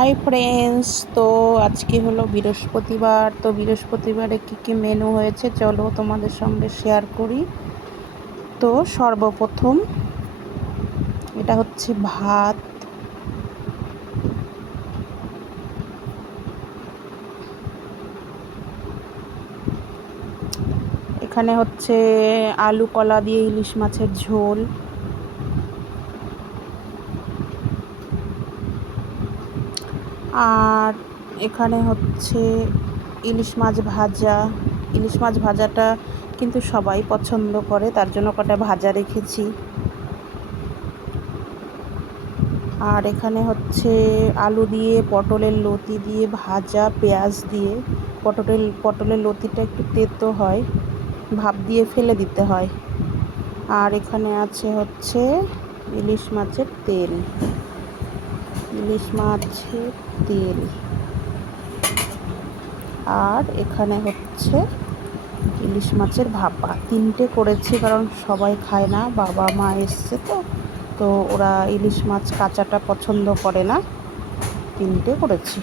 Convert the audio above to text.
Hi friends, তো আজকে হলো বৃহস্পতিবার। তো বৃহস্পতিবারে কী মেনু হয়েছে চলো তোমাদের সঙ্গে শেয়ার করি। তো সর্বপ্রথম এটা হচ্ছে ভাত, এখানে হচ্ছে আলু কলা দিয়ে ইলিশ মাছের ঝোল, আর এখানে হচ্ছে ইলিশ মাছ ভাজা। ইলিশ মাছ ভাজাটা কিন্তু সবাই পছন্দ করে, তার জন্য কটা ভাজা রেখেছি। আর এখানে হচ্ছে আলু দিয়ে পটলের লতি দিয়ে ভাজা, পেঁয়াজ দিয়ে। পটলের লতিটা একটু তেতো হয়, ভাপ দিয়ে ফেলে দিতে হয়। আর এখানে আছে হচ্ছে ইলিশ মাছের তেল, ইলিশ মাছের তেল। আর এখানে হচ্ছে ইলিশ মাছের ভাপা। তিনটে করেছি কারণ সবাই খায় না, বাবা মা এসছে তো ওরা ইলিশ মাছ কাঁচাটা পছন্দ করে না, তিনটে করেছি।